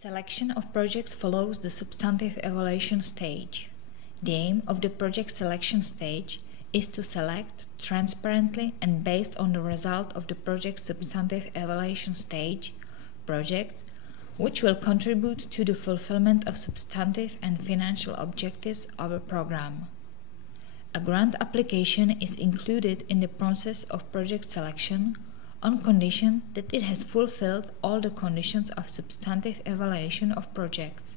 Selection of projects follows the substantive evaluation stage. The aim of the project selection stage is to select transparently and based on the result of the project substantive evaluation stage projects which will contribute to the fulfillment of substantive and financial objectives of a program. A grant application is included in the process of project selection on condition that it has fulfilled all the conditions of substantive evaluation of projects.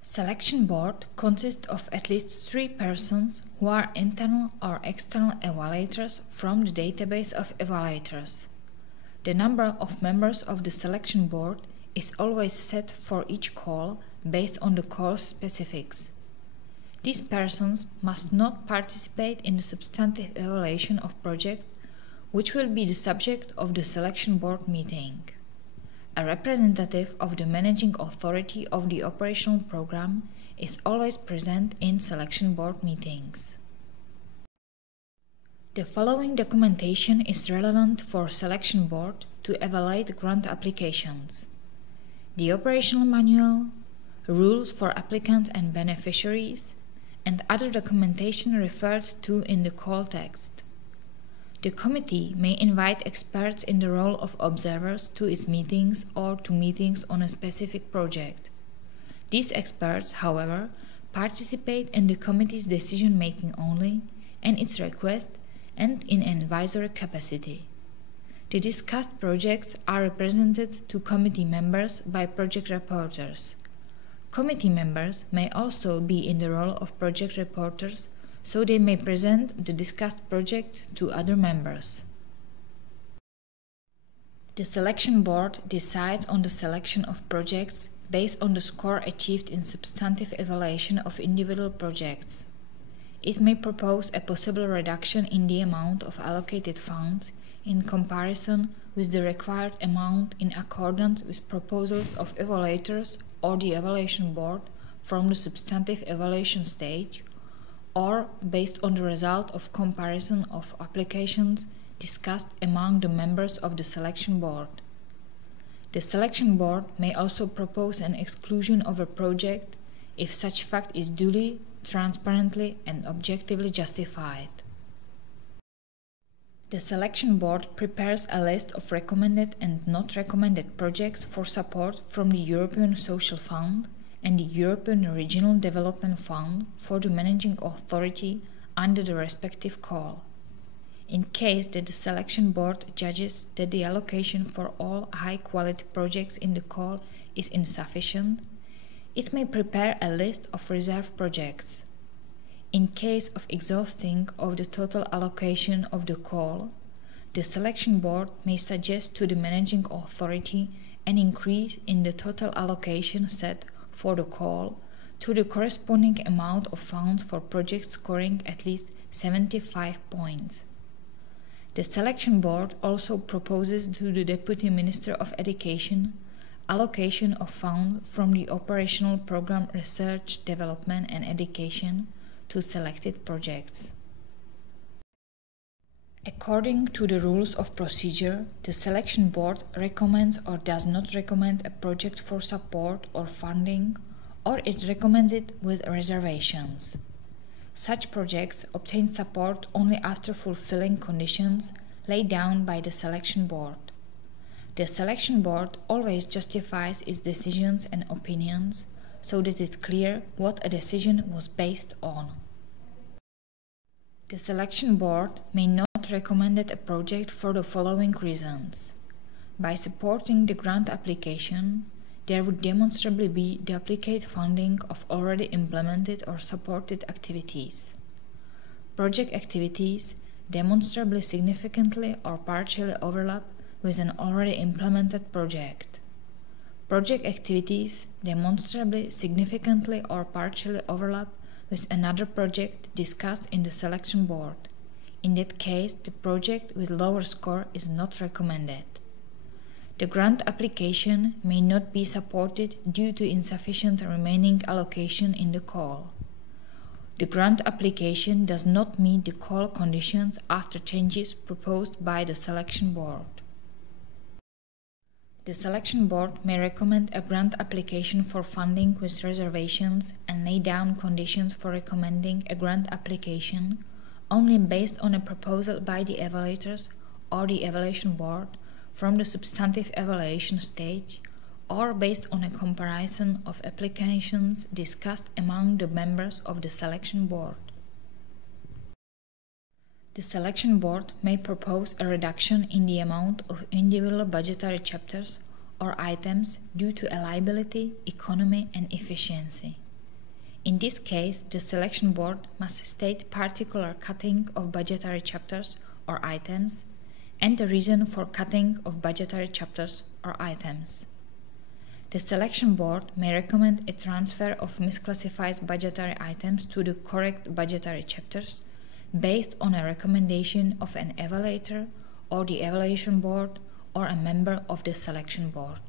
Selection board consists of at least 3 persons who are internal or external evaluators from the database of evaluators. The number of members of the selection board is always set for each call based on the call's specifics. These persons must not participate in the substantive evaluation of project, which will be the subject of the selection board meeting. A representative of the managing authority of the operational program is always present in selection board meetings. The following documentation is relevant for selection board to evaluate grant applications: the operational manual, rules for applicants and beneficiaries, and other documentation referred to in the call text. The committee may invite experts in the role of observers to its meetings or to meetings on a specific project. These experts, however, participate in the committee's decision-making only and its request and in an advisory capacity. The discussed projects are represented to committee members by project reporters. Committee members may also be in the role of project reporters, so they may present the discussed project to other members. The selection board decides on the selection of projects based on the score achieved in substantive evaluation of individual projects. It may propose a possible reduction in the amount of allocated funds in comparison with the required amount in accordance with proposals of evaluators or the evaluation board from the substantive evaluation stage, or based on the result of comparison of applications discussed among the members of the selection board. The selection board may also propose an exclusion of a project if such fact is duly, transparently, and objectively justified. The selection board prepares a list of recommended and not recommended projects for support from the European Social Fund and the European Regional Development Fund for the managing authority under the respective call. In case that the selection board judges that the allocation for all high-quality projects in the call is insufficient, it may prepare a list of reserve projects. In case of exhausting of the total allocation of the call, the selection board may suggest to the managing authority an increase in the total allocation set for the call to the corresponding amount of funds for projects scoring at least 75 points. The selection board also proposes to the Deputy Minister of Education allocation of funds from the operational program Research, Development and Education to selected projects. According to the rules of procedure, the selection board recommends or does not recommend a project for support or funding, or it recommends it with reservations. Such projects obtain support only after fulfilling conditions laid down by the selection board. The selection board always justifies its decisions and opinions so that it's clear what a decision was based on. The selection board may not recommend a project for the following reasons. By supporting the grant application, there would demonstrably be duplicate funding of already implemented or supported activities. Project activities demonstrably significantly or partially overlap with an already implemented project. Project activities demonstrably significantly or partially overlap with another project discussed in the selection board. In that case, the project with lower score is not recommended. The grant application may not be supported due to insufficient remaining allocation in the call. The grant application does not meet the call conditions after changes proposed by the selection board. The selection board may recommend a grant application for funding with reservations and lay down conditions for recommending a grant application only based on a proposal by the evaluators or the evaluation board from the substantive evaluation stage, or based on a comparison of applications discussed among the members of the selection board. The selection board may propose a reduction in the amount of individual budgetary chapters or items due to a liability, economy, and efficiency. In this case, the selection board must state particular cutting of budgetary chapters or items and the reason for cutting of budgetary chapters or items. The selection board may recommend a transfer of misclassified budgetary items to the correct budgetary chapters based on a recommendation of an evaluator or the evaluation board or a member of the selection board.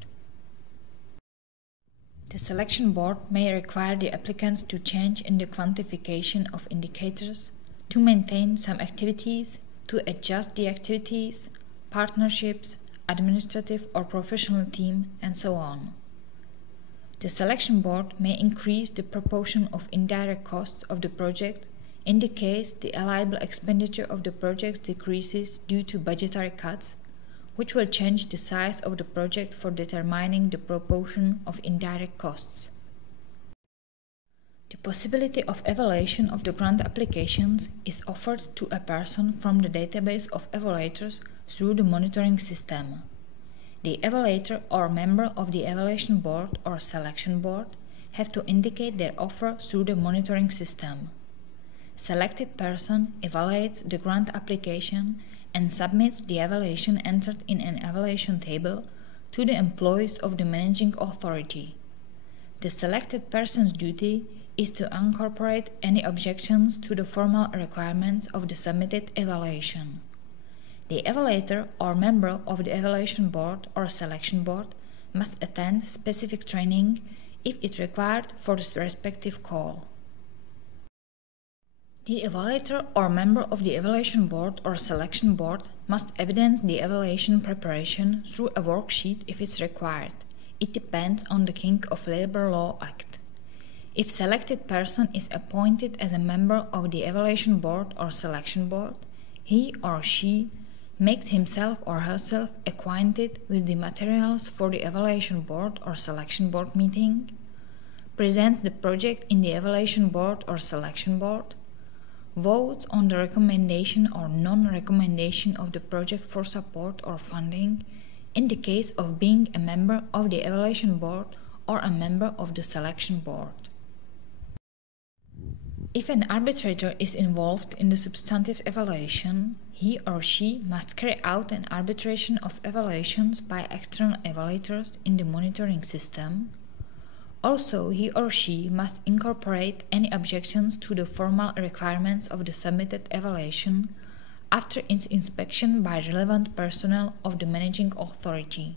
The selection board may require the applicants to change in the quantification of indicators, to maintain some activities, to adjust the activities, partnerships, administrative or professional team, and so on. The selection board may increase the proportion of indirect costs of the project in the case the allowable expenditure of the project decreases due to budgetary cuts, which will change the size of the project for determining the proportion of indirect costs. The possibility of evaluation of the grant applications is offered to a person from the database of evaluators through the monitoring system. The evaluator or member of the evaluation board or selection board have to indicate their offer through the monitoring system. Selected person evaluates the grant application and submits the evaluation entered in an evaluation table to the employees of the managing authority. The selected person's duty is to incorporate any objections to the formal requirements of the submitted evaluation. The evaluator or member of the evaluation board or selection board must attend specific training if it required for the respective call. The evaluator or member of the evaluation board or selection board must evidence the evaluation preparation through a worksheet if it's required. It depends on the King of Labor Law Act. If selected person is appointed as a member of the evaluation board or selection board, he or she makes himself or herself acquainted with the materials for the evaluation board or selection board meeting, presents the project in the evaluation board or selection board, votes on the recommendation or non-recommendation of the project for support or funding in the case of being a member of the evaluation board or a member of the selection board. If an arbitrator is involved in the substantive evaluation, he or she must carry out an arbitration of evaluations by external evaluators in the monitoring system. Also, he or she must incorporate any objections to the formal requirements of the submitted evaluation after its inspection by relevant personnel of the managing authority.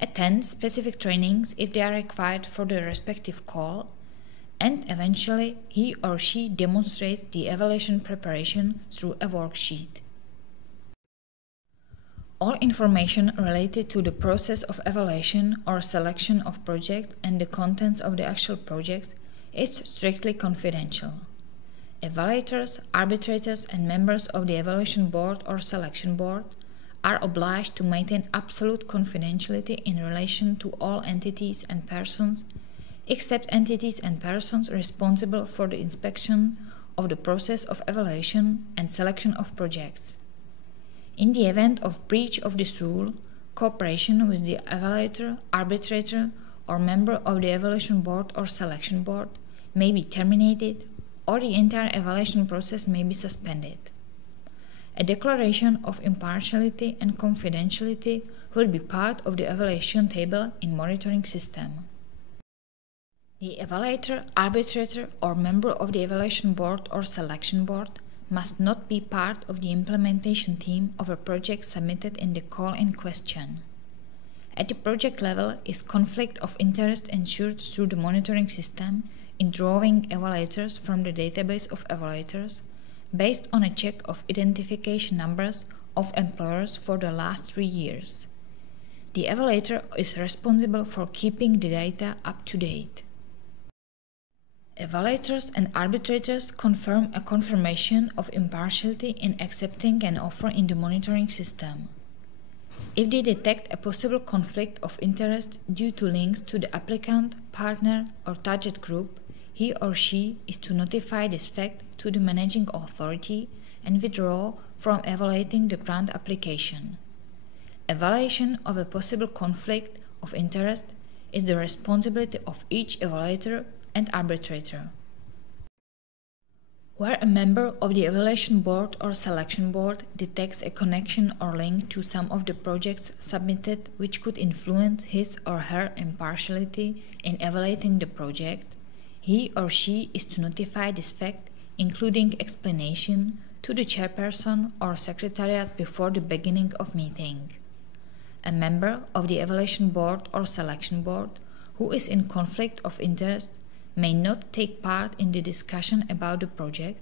Attend specific trainings if they are required for the respective call, and eventually he or she demonstrates the evaluation preparation through a worksheet. All information related to the process of evaluation or selection of project and the contents of the actual project is strictly confidential. Evaluators, arbitrators, and members of the evaluation board or selection board are obliged to maintain absolute confidentiality in relation to all entities and persons except entities and persons responsible for the inspection of the process of evaluation and selection of projects. In the event of breach of this rule, cooperation with the evaluator, arbitrator, or member of the evaluation board or selection board may be terminated, or the entire evaluation process may be suspended. A declaration of impartiality and confidentiality will be part of the evaluation table in monitoring system. The evaluator, arbitrator, or member of the evaluation board or selection board must not be part of the implementation team of a project submitted in the call in question. At the project level is conflict of interest ensured through the monitoring system in drawing evaluators from the database of evaluators based on a check of identification numbers of employers for the last 3 years. The evaluator is responsible for keeping the data up to date. Evaluators and arbitrators confirm a confirmation of impartiality in accepting an offer in the monitoring system. If they detect a possible conflict of interest due to links to the applicant, partner, or target group, he or she is to notify this fact to the managing authority and withdraw from evaluating the grant application. Evaluation of a possible conflict of interest is the responsibility of each evaluator and arbitrator. Where a member of the evaluation board or selection board detects a connection or link to some of the projects submitted which could influence his or her impartiality in evaluating the project, he or she is to notify this fact, including explanation, to the chairperson or secretariat before the beginning of meeting. A member of the evaluation board or selection board who is in conflict of interest may not take part in the discussion about the project,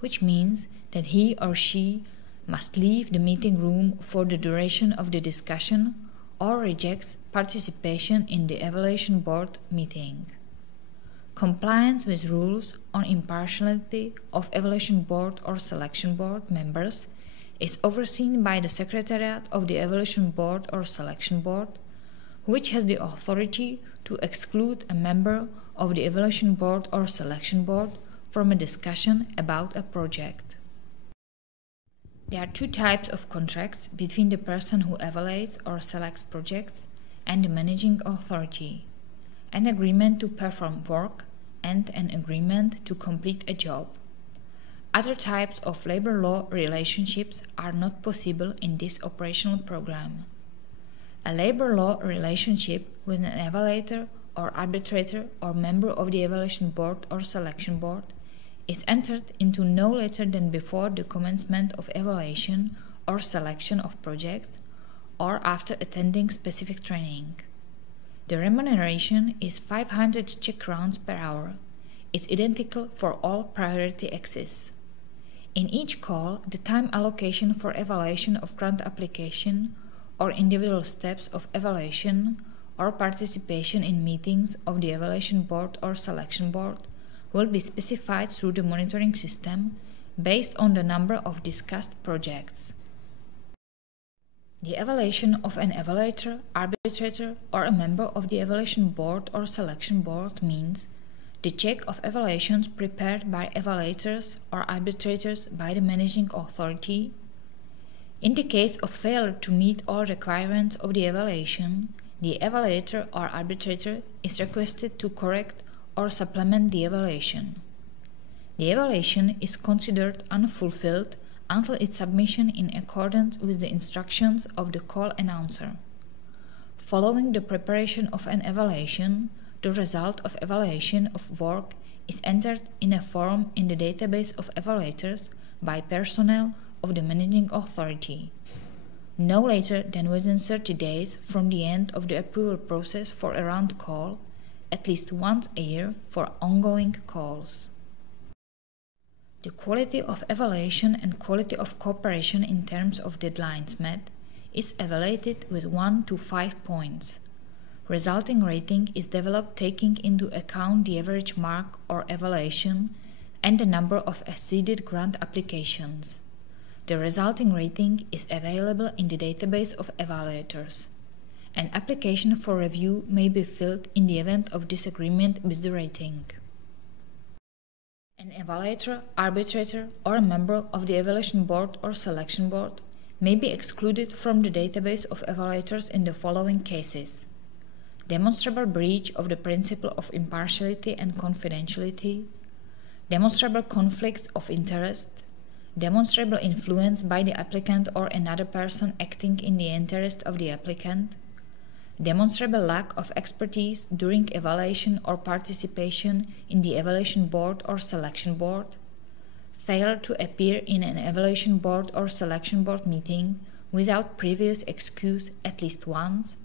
which means that he or she must leave the meeting room for the duration of the discussion or rejects participation in the evaluation board meeting. Compliance with rules on impartiality of evaluation board or selection board members is overseen by the Secretariat of the Evaluation Board or Selection Board, which has the authority to exclude a member of the Evaluation Board or Selection Board from a discussion about a project. There are two types of contracts between the person who evaluates or selects projects and the managing authority: an agreement to perform work and an agreement to complete a job. Other types of labor law relationships are not possible in this operational program. A labor law relationship with an evaluator or arbitrator or member of the evaluation board or selection board is entered into no later than before the commencement of evaluation or selection of projects or after attending specific training. The remuneration is 500 Czech crowns per hour. It's identical for all priority access. In each call, the time allocation for evaluation of grant application or individual steps of evaluation or participation in meetings of the evaluation board or selection board will be specified through the monitoring system based on the number of discussed projects. The evaluation of an evaluator, arbitrator, or a member of the evaluation board or selection board means the check of evaluations prepared by evaluators or arbitrators by the managing authority. In the case of failure to meet all requirements of the evaluation, the evaluator or arbitrator is requested to correct or supplement the evaluation. The evaluation is considered unfulfilled until its submission in accordance with the instructions of the call announcer. Following the preparation of an evaluation, the result of evaluation of work is entered in a form in the database of evaluators by personnel of the managing authority. No later than within 30 days from the end of the approval process for a round call, at least once a year for ongoing calls. The quality of evaluation and quality of cooperation in terms of deadlines met is evaluated with 1 to 5 points. Resulting rating is developed taking into account the average mark or evaluation and the number of acceded grant applications. The resulting rating is available in the database of evaluators. An application for review may be filled in the event of disagreement with the rating. An evaluator, arbitrator, or a member of the evaluation board or selection board may be excluded from the database of evaluators in the following cases: demonstrable breach of the principle of impartiality and confidentiality, demonstrable conflicts of interest, demonstrable influence by the applicant or another person acting in the interest of the applicant, demonstrable lack of expertise during evaluation or participation in the evaluation board or selection board, failure to appear in an evaluation board or selection board meeting without previous excuse at least once,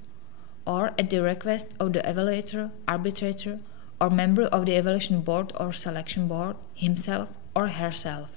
or at the request of the evaluator, arbitrator, or member of the evaluation board or selection board himself or herself.